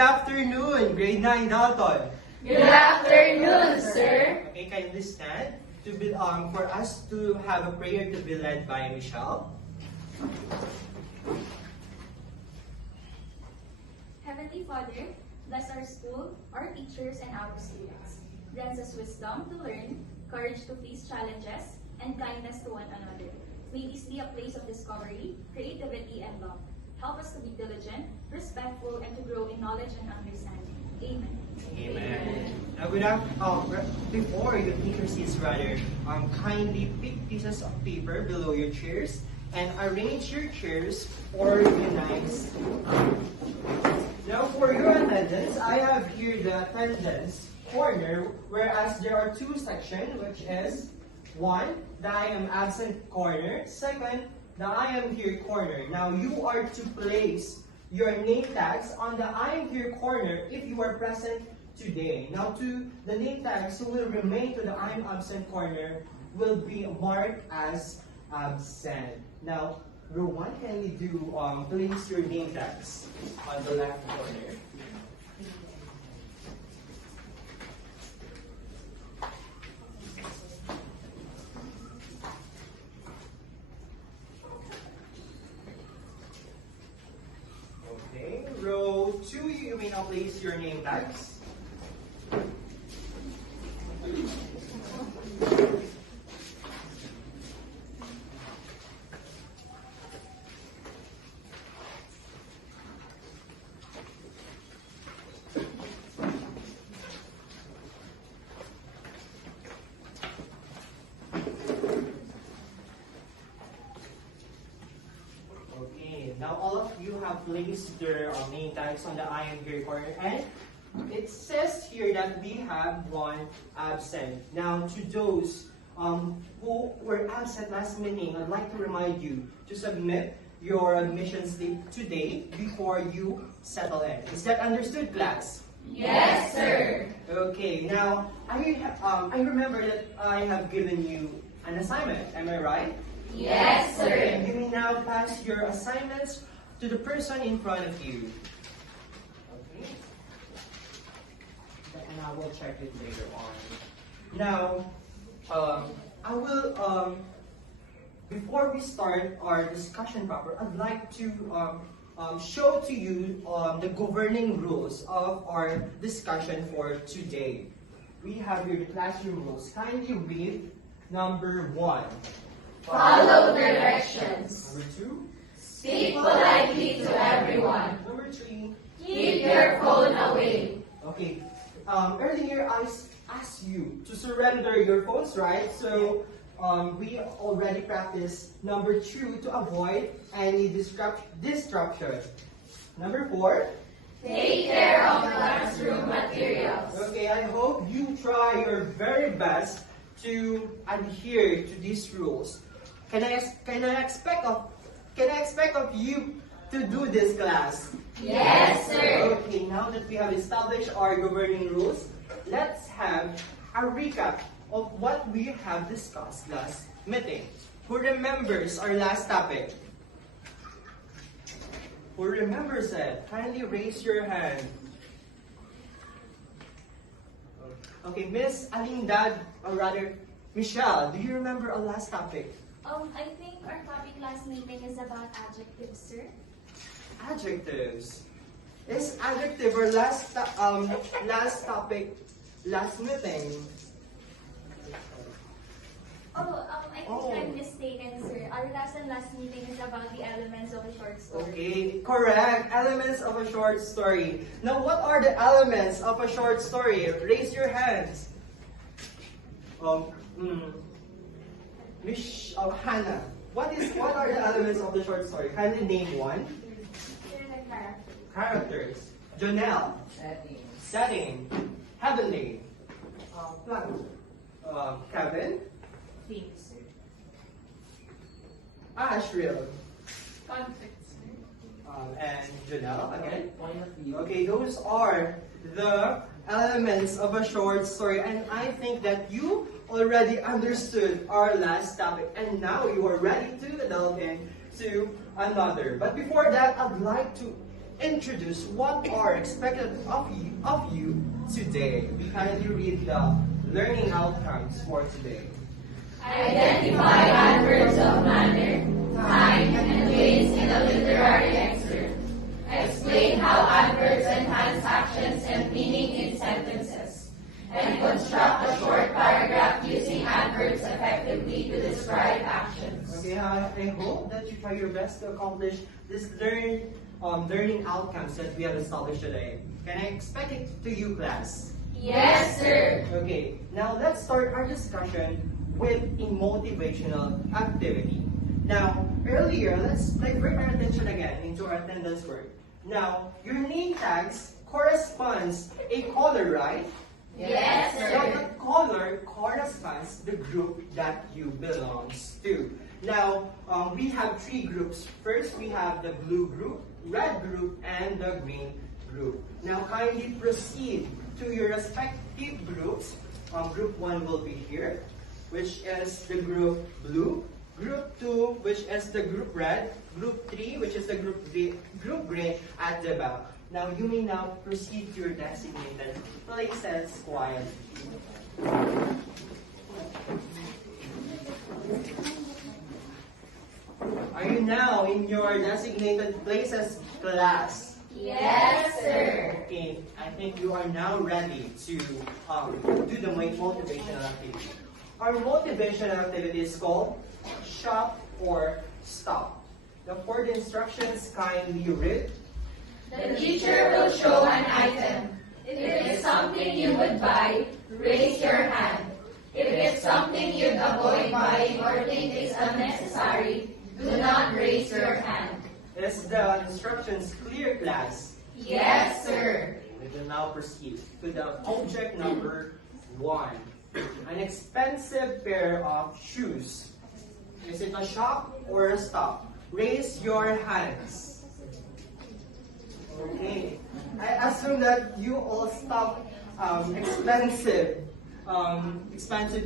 afternoon, grade 9 Dalton. Good afternoon, sir. Okay, kindly stand for us to have a prayer to be led by Michelle. Heavenly Father, bless our school, our teachers, and our students. Grant us wisdom to learn, courage to face challenges, and kindness to one another. May this be a place of discovery, creativity, and love. Help us to be diligent, respectful, and to grow in knowledge and understanding. Amen. Amen. Before you take your seats, kindly pick pieces of paper below your chairs and arrange your chairs organized. Now, for your attendance, I have here the attendance corner, whereas there are two sections, which is one, the I am absent corner. Second, the I am here corner. Now, you are to place your name tags on the I am here corner if you are present today. Now, to the name tags who will remain to the I am absent corner will be marked as absent. Now, Rowan, can you do place your name tags on the left corner? Okay, row 2, you may now place your name tags. Now all of you have placed their name tags on the I am here corner, and it says here that we have one absent. Now to those who were absent last meeting, I'd like to remind you to submit your admission slip today before you settle in. Is that understood, class? Yes, sir. Okay, now I remember that I have given you an assignment, am I right? Yes, sir. Okay, you may now pass your assignments to the person in front of you. Okay. And I will check it later on. Now, I will, before we start our discussion proper, I'd like to show to you the governing rules of our discussion for today. We have here the classroom rules. Kindly read number 1. Follow directions. Number 2. Speak politely to everyone. Number 3. Keep your phone away. Okay. Earlier I asked you to surrender your phones, right? So we already practiced number 2 to avoid any disruption. Number 4. Take care of classroom materials. Okay, I hope you try your very best to adhere to these rules. Can I expect of you to do this, class? Yes, sir. Okay, now that we have established our governing rules, let's have a recap of what we have discussed last meeting. Who remembers our last topic? Who remembers it? Kindly raise your hand. Okay, Miss Alindad, or rather, Michelle, do you remember our last topic? I think our topic last meeting is about adjectives, sir. Adjectives. Is adjective our last topic last meeting? I think I'm mistaken, sir. Our lesson last meeting is about the elements of a short story. Okay, correct. Elements of a short story. Now, what are the elements of a short story? Raise your hands. Hannah, what are the elements of the short story? Kindly name one. Characters. Jonelle. Setting. Heavenly. Kevin. Themes. Ashriel. Conflicts. And Jonelle again. Point of view. Okay, those are the elements of a short story, and I think that you already understood our last topic, and now you are ready to delve into another. But before that, I'd like to introduce what are expected of you today. We kindly read the learning outcomes for today. Identify adverbs of manner, time, and place in a literary excerpt. Explain how adverbs enhance actions and meaning in sentences. And construct a short paragraph using adverbs effectively to describe actions. Okay, I hope that you try your best to accomplish this learning outcomes that we have established today. Can I expect it to you, class? Yes, sir. Okay, now let's start our discussion with a motivational activity. Now, earlier, let's bring our attention again into our attendance work. Now, your name tags corresponds a color, right? Yes, So sir. the color corresponds the group that you belongs to. Now, we have three groups. First, we have the blue group, red group, and the green group. Now, kindly proceed to your respective groups. Group 1 will be here, which is the group blue. Group 2, which is the group red. Group 3, which is the group green at the back. Now, you may now proceed to your designated places quietly. Are you now in your designated places, class? Yes, sir. Okay, I think you are now ready to do the motivational activity. Our motivational activity is called shop or stop. Now, for the instructions, kindly read. The teacher will show an item. If it's something you would buy, raise your hand. If it's something you'd avoid buying or think is unnecessary, do not raise your hand. Is the instructions clear, class? Yes, sir. We will now proceed to the object number 1. An expensive pair of shoes. Is it a shop or a stop? Raise your hands. Okay. I assume that you all stop expensive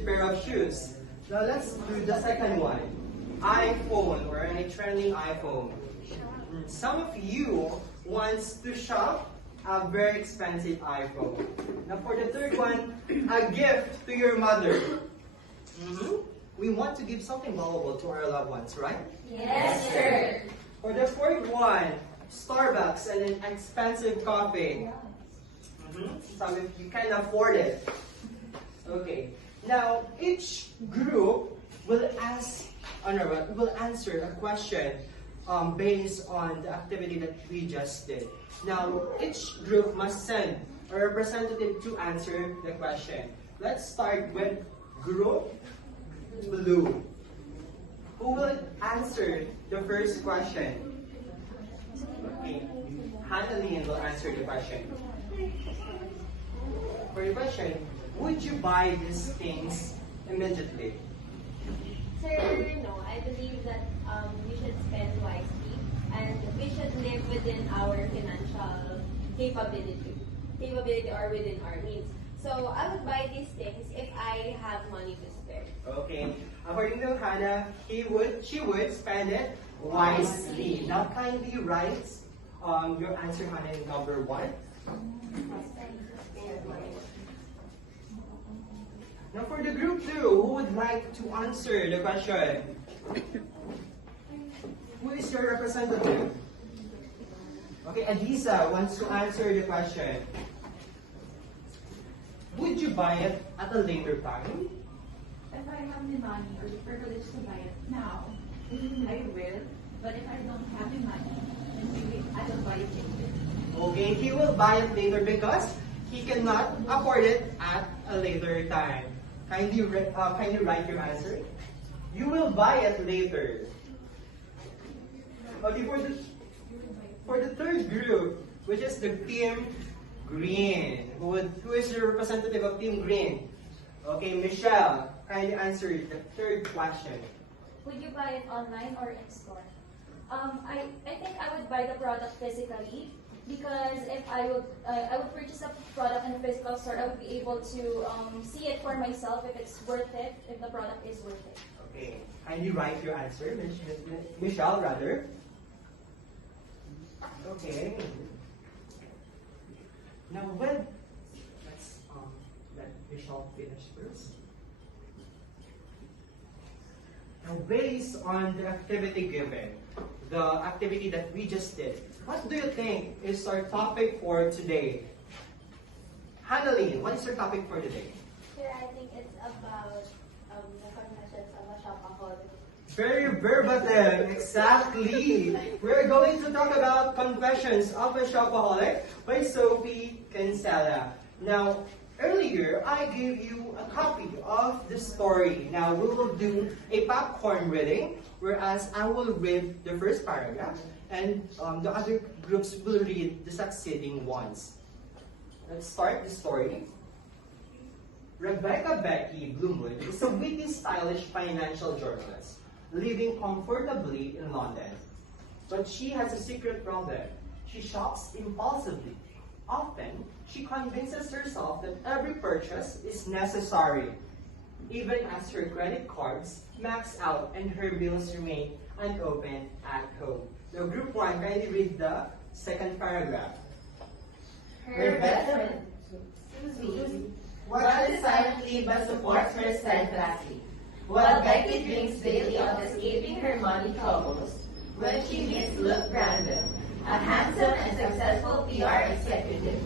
pair of shoes. Now let's do the second one. iPhone or a trending iPhone. Some of you wants to shop a very expensive iPhone. Now for the third one, a gift to your mother. We want to give something valuable to our loved ones, right? Yes, sir. For the fourth one, Starbucks and an expensive coffee. Some of you can afford it. Okay. Now each group will answer a question based on the activity that we just did. Now each group must send a representative to answer the question. Let's start with group blue. Who will answer the first question? Okay. Hannah will answer the question. For the question, would you buy these things immediately? Sir, no. I believe that we should spend wisely and we should live within our financial capability or within our means. So I would buy these things if I have money to spare. Okay. According to Hannah, she would spend it wisely. Now kindly write your answer, Hannah, in number 1. Now for the group 2, who would like to answer the question? Who is your representative? Okay, Adisa wants to answer the question. Would you buy it at a later time? If I have the money or the privilege to buy it now, I will. But if I don't have the money, then maybe I will buy it later. Okay, he will buy it later because he cannot afford it at a later time. Kindly write your answer. You will buy it later. Okay, for the third group, which is the team green. Who is the representative of team green? Okay, Michelle, kindly answer the third question. Would you buy it online or in store? I think I would buy the product physically because if I would purchase a product in a physical store, I would be able to see it for myself if it's worth it, if the product is worth it. Okay, kindly write your answer, Michelle, rather. Okay. Now when let's let Michelle finish first. Now based on the activity given, the activity that we just did, what do you think is our topic for today? Hanalyn, what is our topic for today? Sir, I think it's about the confessions of a shopaholic. Very verbatim, exactly. We're going to talk about Confessions of a Shopaholic by Sophie Kinsella. Now, earlier I gave you a copy of the story. Now we will do a popcorn reading, whereas I will read the first paragraph, and the other groups will read the succeeding ones. Let's start the story. Rebecca Becky Bloomwood is a witty, stylish financial journalist living comfortably in London. But she has a secret problem. She shops impulsively. Often, she convinces herself that every purchase is necessary, even as her credit cards max out and her bills remain unopened at home. Now, group 1, kindly read the second paragraph. Her best friend, Susie, watches silently but supports her steadfastly, while Becky drinks daily of escaping her money troubles when she meets Luke Brandon, a handsome and successful PR executive.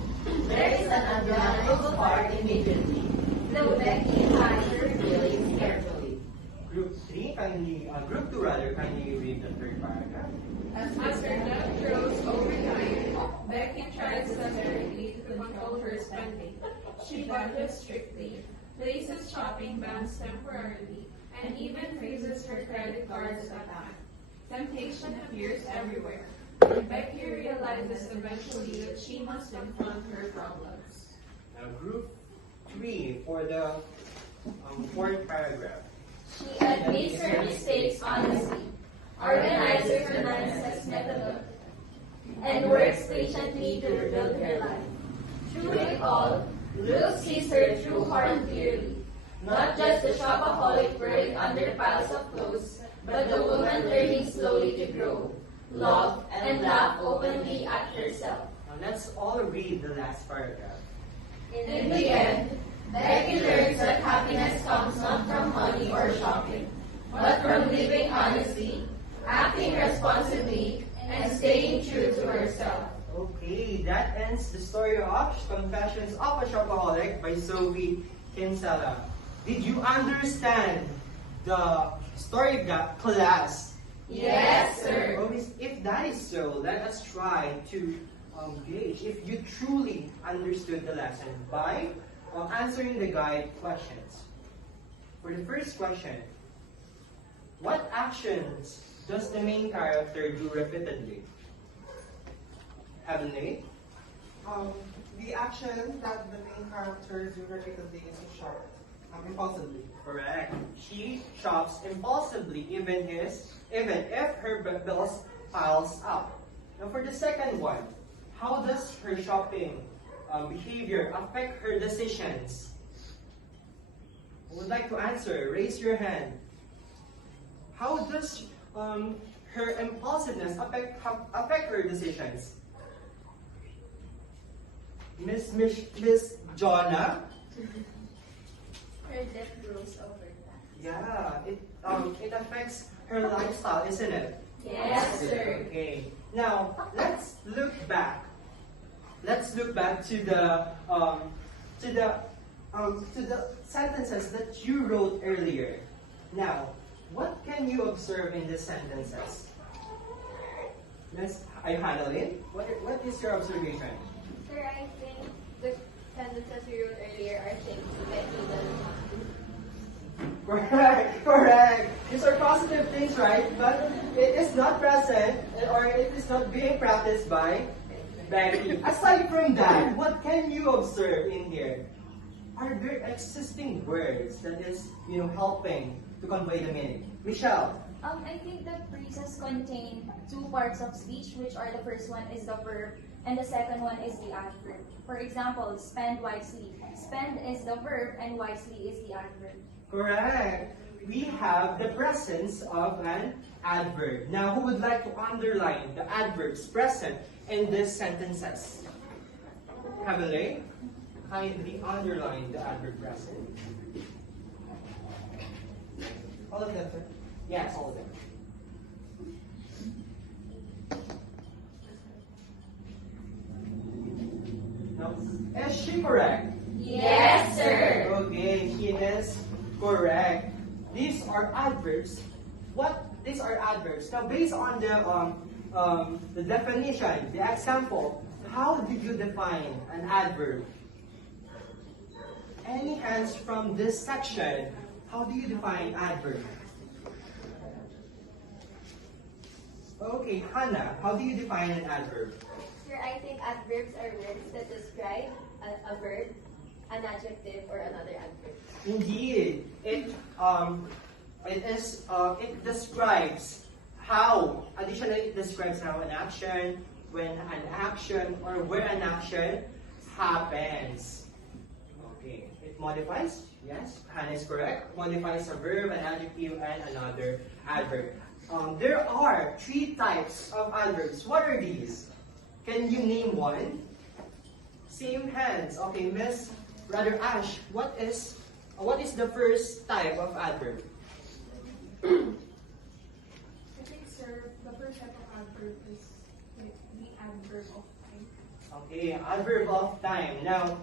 There is an undeniable part immediately, though Becky hides her feelings carefully. Group 3, group 2 rather, kindly read the third paragraph. As her debt grows over time, Becky tries desperately to control her spending. She budgets strictly, places shopping bans temporarily, and even freezes her credit cards at time. Temptation appears everywhere, and Becky realizes eventually that she must confront her problems. Now, group 3 for the fourth paragraph. She admits her mistakes honestly, organizes her finances methodically, and works patiently to rebuild her life. Through it all, Luke sees her true heart clearly, not just the shopaholic buried under piles of clothes, but the woman learning slowly to grow, love, and laugh openly at herself. Now, let's all read the last paragraph. In the end, Becky learns that happiness comes not from money or shopping, but from living honestly, acting responsibly, and staying true to herself. Okay, that ends the story of Confessions of a Shopaholic by Sophie Kinsella. Did you understand the story class? Yes, sir. Well, if that is so, let us try to gauge if you truly understood the lesson by answering the guide questions. For the first question, what actions does the main character do repeatedly? Heavenly? The action that the main character do repeatedly is to shop impulsively. Correct. She shops impulsively even if her bills piles up. Now for the second one, how does her shopping behavior affect her decisions? Who would like to answer? Raise your hand. How does her impulsiveness affect her decisions? Miss Jonna? Her debt grows over time. Yeah, it affects her lifestyle, isn't it? Yes, sir. Okay. Now let's look back. Let's look back to the sentences that you wrote earlier. Now, what can you observe in the sentences? Miss Hanalyn, what is your observation? Sir, I think the sentences we wrote earlier are things Becky doesn't want to. Correct. These are positive things, right? But it is not present or it is not being practiced by Becky. Aside from that, what can you observe in here? Are there existing words that is, helping to convey the meaning? Michelle. I think the phrases contain two parts of speech, which are the first one is the verb, and the second one is the adverb. For example, spend wisely. Spend is the verb, and wisely is the adverb. Correct. we have the presence of an adverb. Now, who would like to underline the adverbs present in these sentences? Heavenly, kindly underline the adverb present. All of them, sir. Yes, all of them. Now, is she correct? Yes, sir. Okay, she is correct. These are adverbs. What? These are adverbs. Now, based on the definition, the example, how did you define an adverb? Any hands from this section? How do you define adverb? Okay, Hannah, how do you define an adverb? Sir, I think adverbs are words that describe a verb, an adjective, or another adverb. Indeed, it describes how. Additionally, it describes how an action, when an action, or where an action happens. Okay, it modifies. Yes, Hannah is correct. Modifies a verb, an adjective, and another adverb. There are 3 types of adverbs. What are these? Can you name one? Same hands. Okay, Ash, what is the first type of adverb? I think, sir, the first type of adverb is the adverb of time. Okay, adverb of time. Now,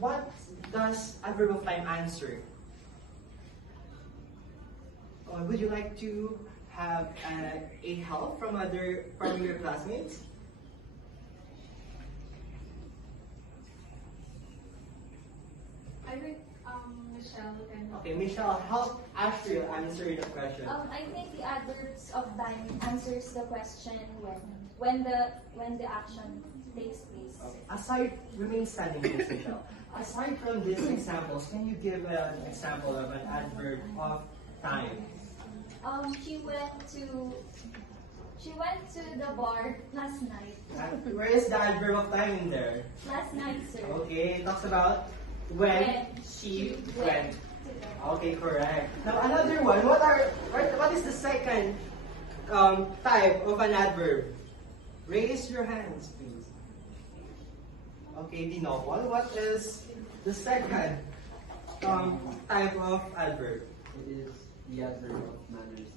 what does adverb of time answer? Would you like to have a help from your classmates? I think Michelle can. Okay, Michelle, help Ashley answer the question. I think the adverbs of time answers the question when the action takes place. Aside, remain standing, please, Michelle. Aside from these examples, can you give an example of an adverb of time? She went to the bar last night. Where is the adverb of time in there? Last night, sir. Okay, it talks about when she went. to the Okay, correct. Now another one. What is the second type of an adverb? Raise your hands, please. Okay, Dinopol, what is the second type of adverb? It is the adverb of manners.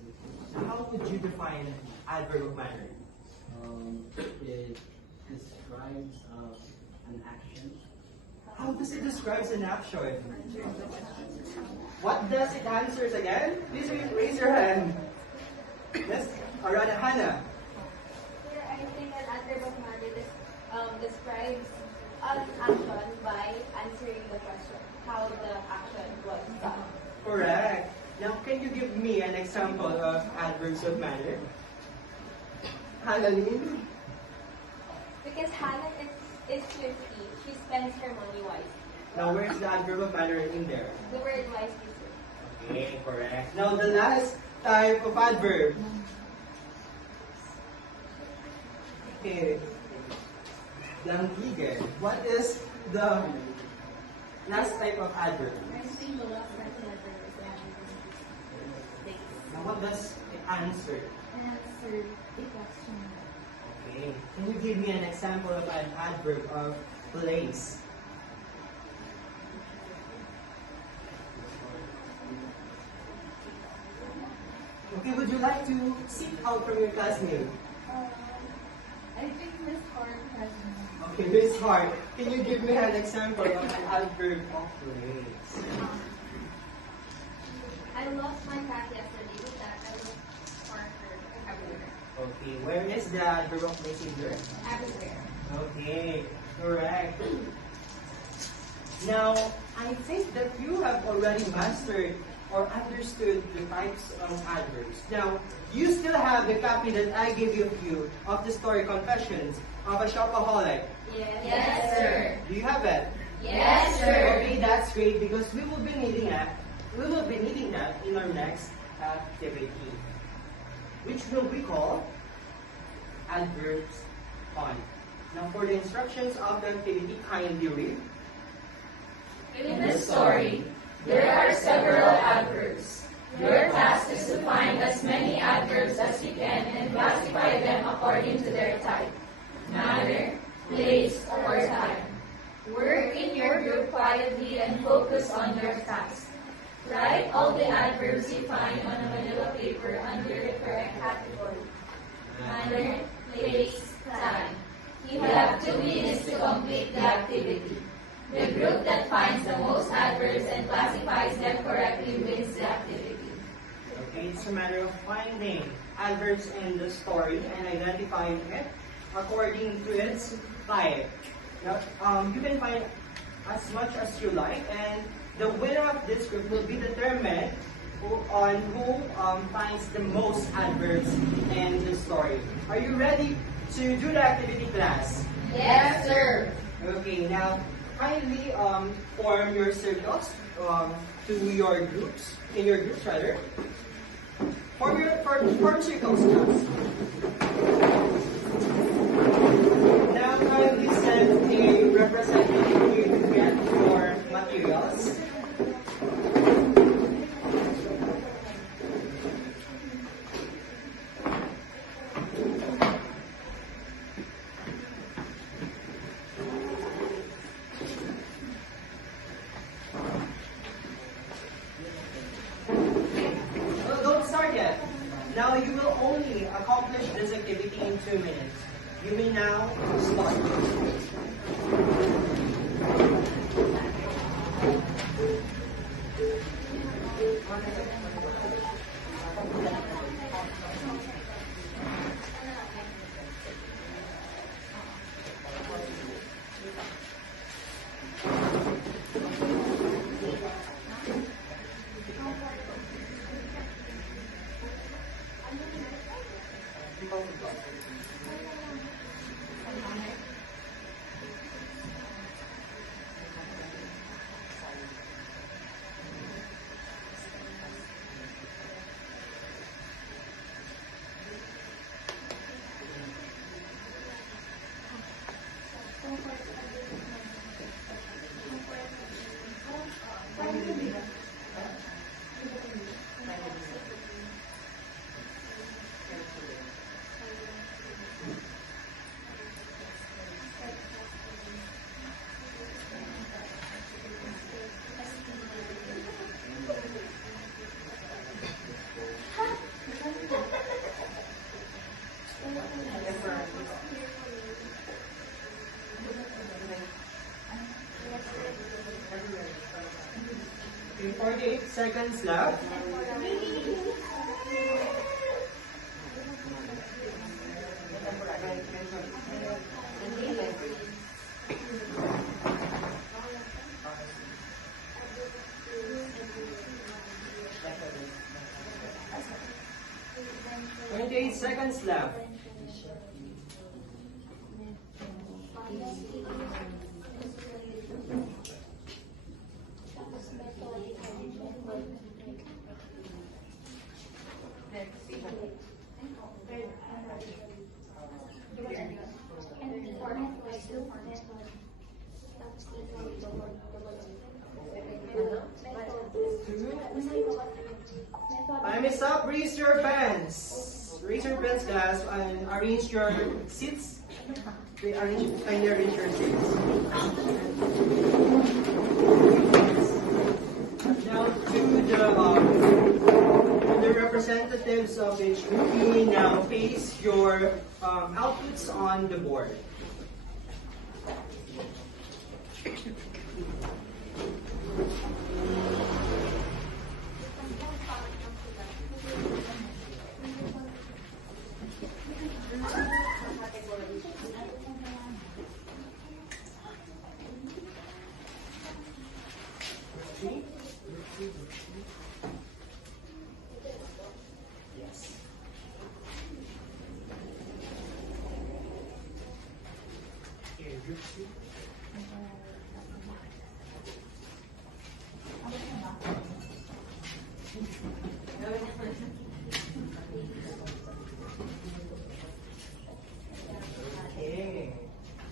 How would you define adverb of manner? It describes an action. How does it describe an action? What does it answer again? Please raise your hand. Yes, or rather, Hannah. Sir, I think an adverb of manner describes an action by answering the question, how the action was done. Correct. Now, can you give me an example of adverbs of manner? Hannah Lynn? Because Hannah is thrifty, she spends her money wisely. Now, where's the adverb of manner in there? The word wisely, sir. Okay, correct. Now, the last type of adverb. Okay. Blanquigen. What is the last type of adverb? I think the last letter is the adverb. Now, what does it answer? Answer the question. Okay. Can you give me an example of an adverb of place? Okay, would you like to seek out from your classmate? I think Miss Hart has Okay, Miss Hart, can you give me an example of an adverb of place? I lost my cat yesterday, with that I looked for her everywhere. Okay, where is the adverb of place in there? Everywhere. Okay, correct. Now, I think that you have already mastered or understood the types of adverbs. Now, you still have the copy that I gave you of the story Confessions of a Shopaholic. Yes, sir. Do you have it? Yes, sir. Okay, that's great because we will be needing that. We will be needing that in our next activity, which will be called adverbs on. Now, for the instructions of the activity, kindly read. In the story, There are several adverbs. Your task is to find as many adverbs as you can and classify them according to their type, manner, place, or time. Work in your group quietly and focus on your task. Write all the adverbs you find on a manila paper under the correct category. Manner, place, time. You have 2 minutes to complete the activity. The group that finds the most adverbs and classifies them correctly wins the activity. Okay, it's a matter of finding adverbs in the story and identifying it according to its type. Now, you can find as much as you like, and the winner of this group will be determined on who finds the most adverbs in the story. Are you ready to do the activity, class? Yes, sir. Okay, now kindly form your circles to your groups, in your groups rather. Form circles, class. Now kindly send a representative here to get your materials. Don't start yet. Now you will only accomplish this activity in 2 minutes. You may now start. Okay, 48 seconds left. Seconds left. Time is up. Raise your pens. Raise your pens, guys, and arrange your seats. Kindly arrange your seats. Now to the representatives of each group, you may now place your outputs on the board. Okay.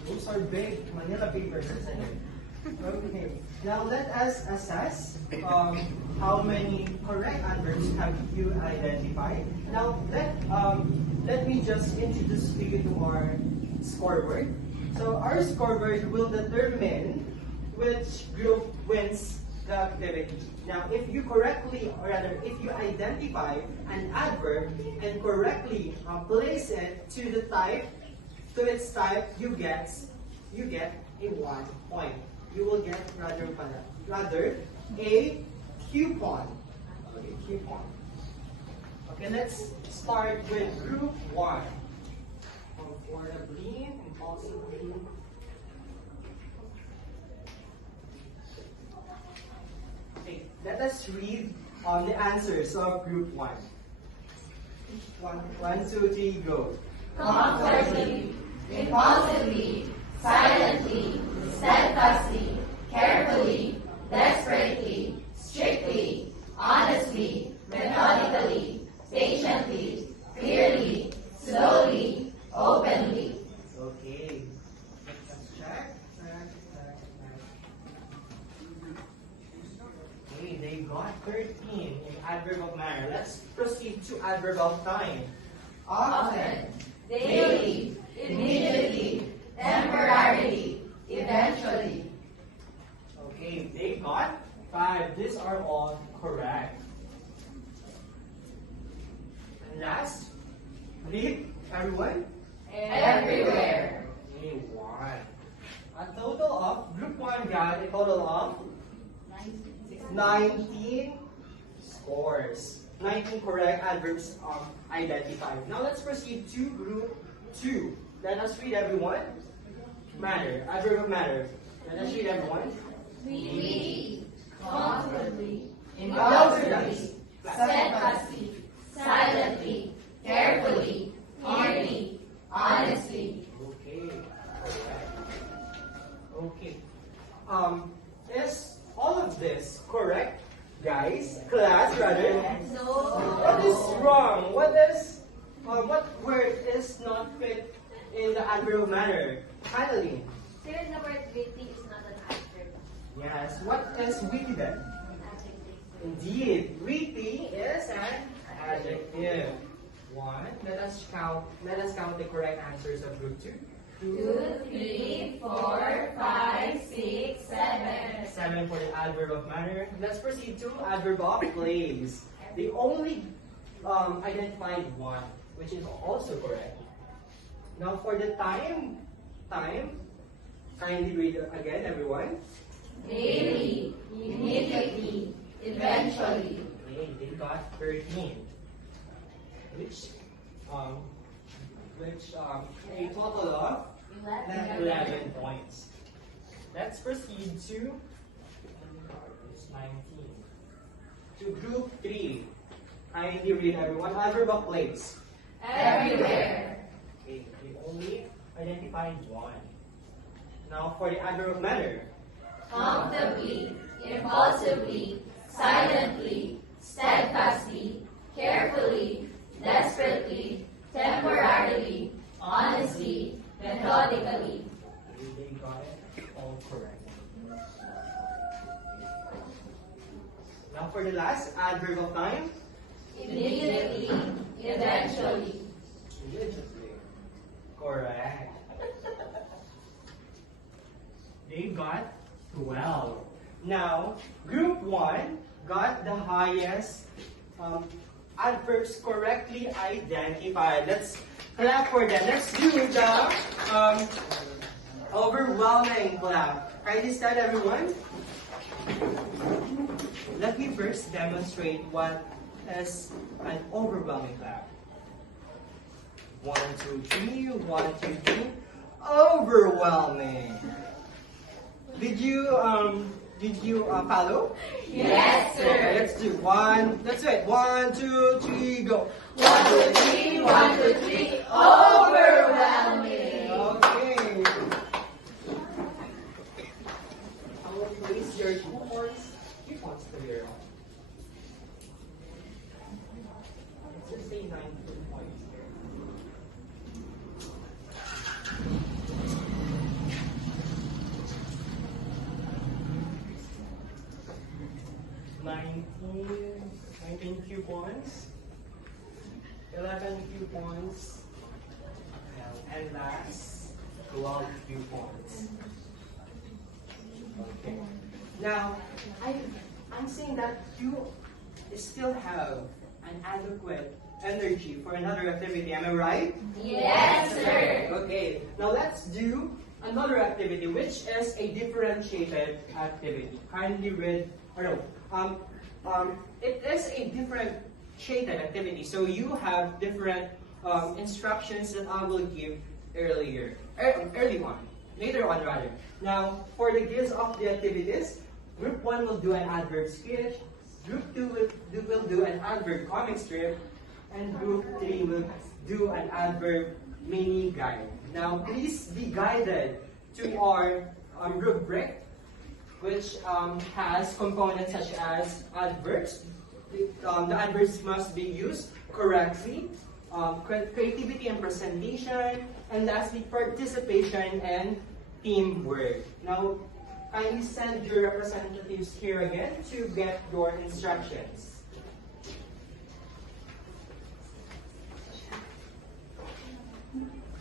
Those are big Manila papers, isn't it? Okay. Now let us assess how many correct adverbs have you identified. Now let me just introduce you to our scoreboard. So our scoreboard will determine which group wins the activity. Now, if you correctly, or rather, if you identify an adverb and correctly place it to the type, to its type, you get a 1 point. You will get rather a coupon. Okay, coupon. Okay, let's start with group 1. Comfortably, impulsively. Okay, let us read the answers of group 1. 1, 2, 3, go. Comfortably, impulsively, silently, steadfastly, carefully, desperately, strictly, honestly, methodically, patiently, clearly, slowly, openly. Okay. Let's check. Okay, they got 13 in adverb of manner. Let's proceed to adverb of time. Often, daily, immediately, temporarily, eventually. Okay, they got 5. These are all correct. And last, read everyone. Everywhere. Okay, 1. A total of, group 1 got a total of 19 scores. 19 correct adverbs identified. Now let's proceed to group 2. Let us read everyone. Matter, adverb of matter. Let us read everyone. Freely, comfortably, Impulsively, steadfastly, silently, carefully, clearly, honestly. Okay, correct. Okay. Is all of this correct, guys? Class, rather? What is wrong? What word is not fit in the adverb of manner? Finally. Sir, the word witty is not an adverb. Yes. What is witty then? Indeed, witty is an adjective. 1. Let us count the correct answers of group 2. 2, 3, 4, 5, 6, 7. 7 for the adverb of manner. Let's proceed to adverb of place. They only identified 1, which is also correct. Now for the time, kindly read again, everyone. Daily, immediately, eventually. Okay, they got 13, which a total of 11 points. Let's proceed to 19. To group 3. Kindly read everyone. Adverb of place. Everywhere. Okay, we only identified 1. Now for the adverb of manner. Comfortably, impulsively, silently, steadfastly, carefully, desperately, temporarily, honestly, methodically. They got it all correct. Now for the last adverb of time. Immediately, eventually. Immediately. Correct. They got 12. Now, group 1 got the highest adverbs correctly identified. Let's clap for them. Let's do the overwhelming clap. Kindly stand, everyone. Let me first demonstrate what is an overwhelming clap. 1, 2, 3. 1, 2, 3. Overwhelming. Did you follow? Yes, sir. Okay, let's do 1. Let's do it. 1, 2, 3, go. 1, 2, 3, 1, 2, 3, overwhelming. Okay. I will place your coupons to your. Let's just say 19 points here. 19 coupons, 11 coupons, and last 12 coupons. Okay. Now, I'm saying that you still have an adequate energy for another activity. Am I right? Yes, sir. Okay. Now let's do another activity, which is a differentiated activity. Kindly read, or no, it is a differentiated activity. So you have different instructions that I will give early on, later on rather. Now, for the gist of the activities, Group 1 will do an adverb sketch, Group 2 will do an adverb comic strip, and Group 3 will do an adverb mini guide. Now, please be guided to our rubric, which has components such as adverbs. The adverbs must be used correctly, creativity and presentation, and lastly, participation and teamwork. Now, kindly send your representatives here again to get your instructions.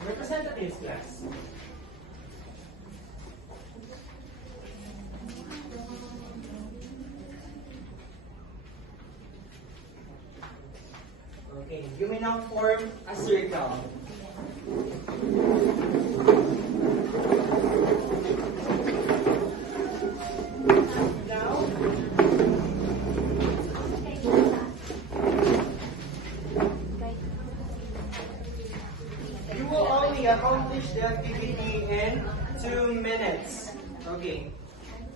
Representatives, class. Okay, you may now form a circle. Now, you will only accomplish the activity in 2 minutes. Okay,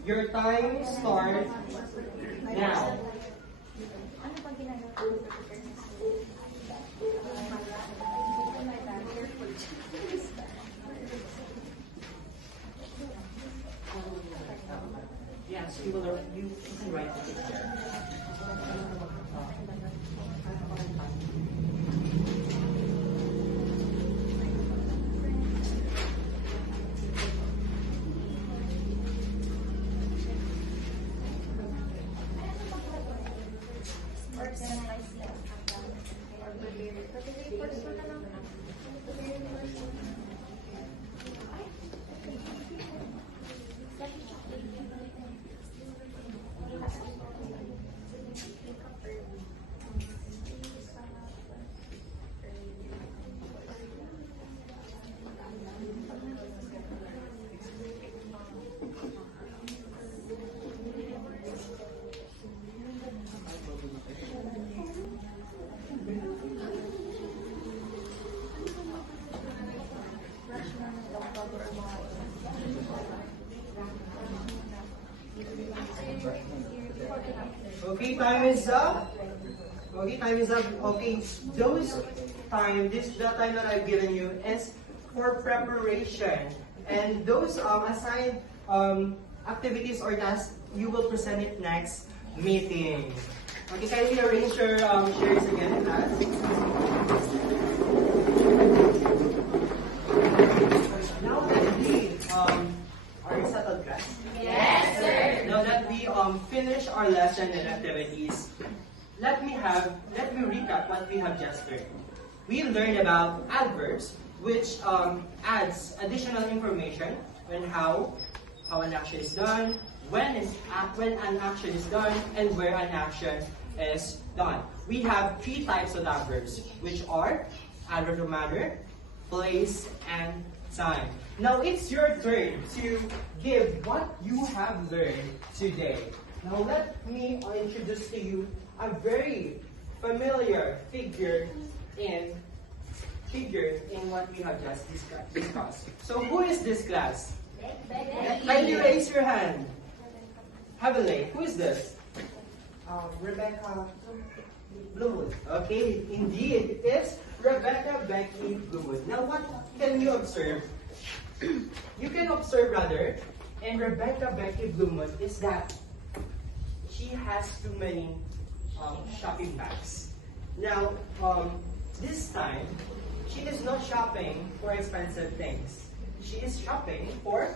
your time starts now. Ano pag ginagawa? Yes, you can write it there. Okay, time is up. Okay, time is up. Okay, the time that I've given you is for preparation. And those assigned activities or tasks, you will present it next meeting. Okay, kindly arrange your shares again, class. Now that we are settled, class. Yes, sir. Now that we finish our lesson and activities, let me recap what we have just learned. We learned about adverbs, which adds additional information on how an action is done, when an action is done, and where an action is done. We have 3 types of adverbs, which are adverb of manner, place, and time. Now it's your turn to give what you have learned today. Now let me introduce to you a very familiar figure in what we have just discussed. So who is this class? Kindly raise your hand. Heavenly, who is this? Rebecca. Bloomwood. Okay, indeed, it's Rebecca Becky Bloomwood. Now what can you observe? You can observe rather in Rebecca Becky Bloomwood is that she has too many shopping bags. Now, this time, she is not shopping for expensive things. She is shopping for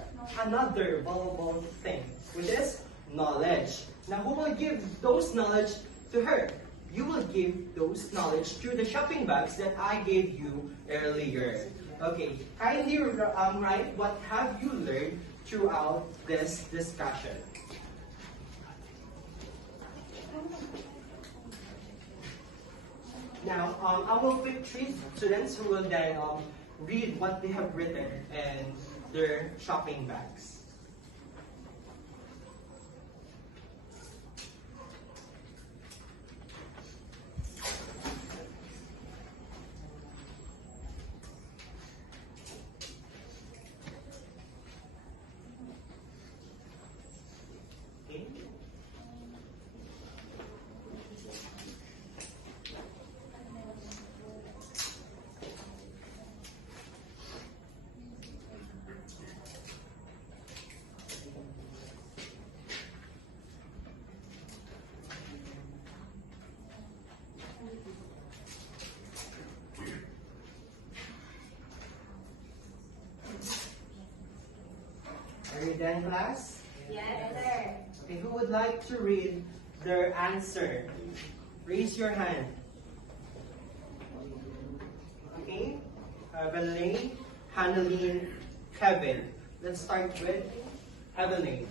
another valuable thing, which is knowledge. Now, who will give those knowledge to her? You will give those knowledge through the shopping bags that I gave you earlier. Okay, kindly write what have you learned throughout this discussion. Now, I will pick 3 students who will then read what they have written in their shopping bags. Okay. Are you done, class? Yes, sir. Okay, who would like to read their answer? Raise your hand. Okay, Evelyn, Hanneline, Kevin. Let's start with Evelyn.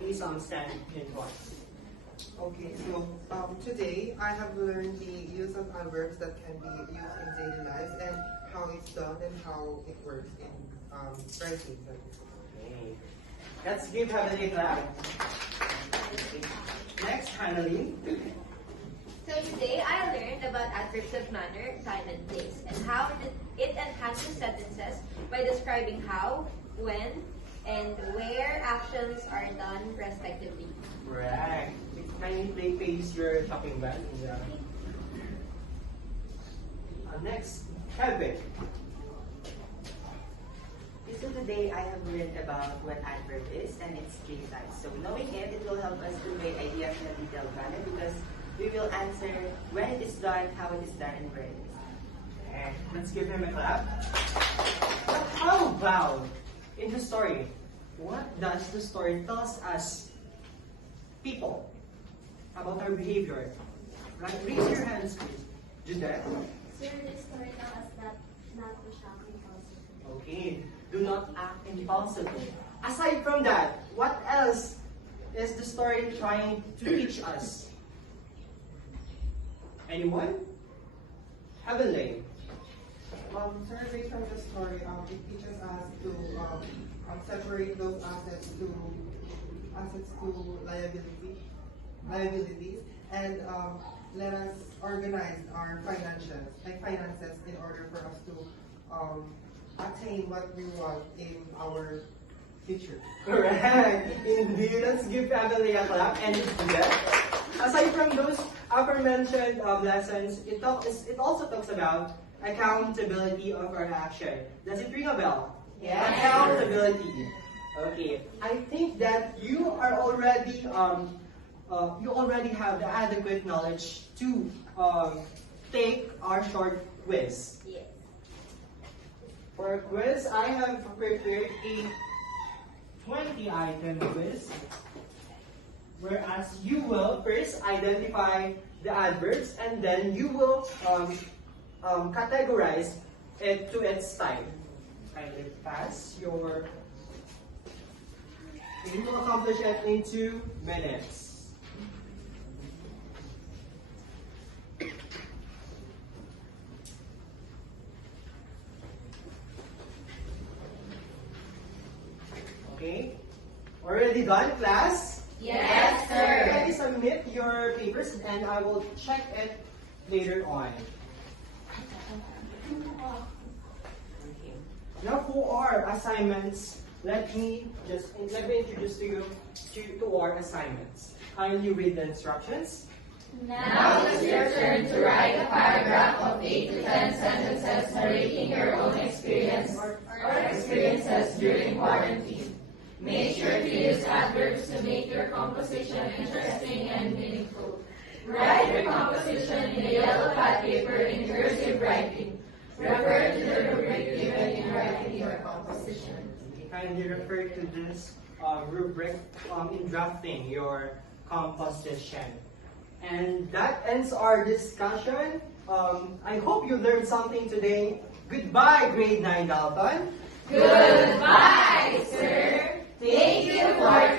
Please stand in front. Okay, so today I have learned the use of adverbs that can be used in daily life and how it's done and how it works in writing. Okay. Let's give Evelyn a clap. Okay. Next, Hanneline. So today I learned about adverbs of manner, time, and place, and how it enhances sentences by describing how, when, and where actions are done respectively. Right. Kindly place your shopping bag in the... Next, Kevin. So today I have learned about what adverb is and its three types. So knowing it will help us convey ideas in a detailed manner because we will answer when it is done, how it is done, and where it is done. Okay. Let's give him a clap. But how about in the story? What does the story tell us people about our behavior? Right? Raise your hands, please. Judette? Sir, this story tells us that not to shop impulsively. Okay. Do not act impulsively. Aside from that, what else is the story trying to teach us? Anyone? Heavenly. Sir, based from the story, it teaches us to separate those assets to liabilities, and let us organize our finances in order for us to attain what we want in our future. Correct. Indeed. Let's give family a clap. And aside from those aforementioned lessons, it also talks about accountability of our action. Does it ring a bell? Yes. Accountability. Okay. I think that you are already you already have the adequate knowledge to take our short quiz. Yes. For a quiz, I have prepared a 20-item quiz, whereas you will first identify the adverbs and then you will categorize it to its type. Kindly pass your... You will accomplish it in 2 minutes. Okay? Already done, class? Yes, sir. Kindly submit your papers and I will check it later on. Okay. Now for our assignments, let me introduce to you to our assignments. Kindly read the instructions. Now it's your turn to write a paragraph of 8 to 10 sentences narrating your own experience or experiences during quarantine. Make sure to use adverbs to make your composition interesting and meaningful. Write your composition in a yellow pad paper in cursive writing. Refer to the rubric given in writing your composition. You kindly refer to this rubric in drafting your composition. And that ends our discussion. I hope you learned something today. Goodbye, grade 9 Dalton. Goodbye, sir. Thank you for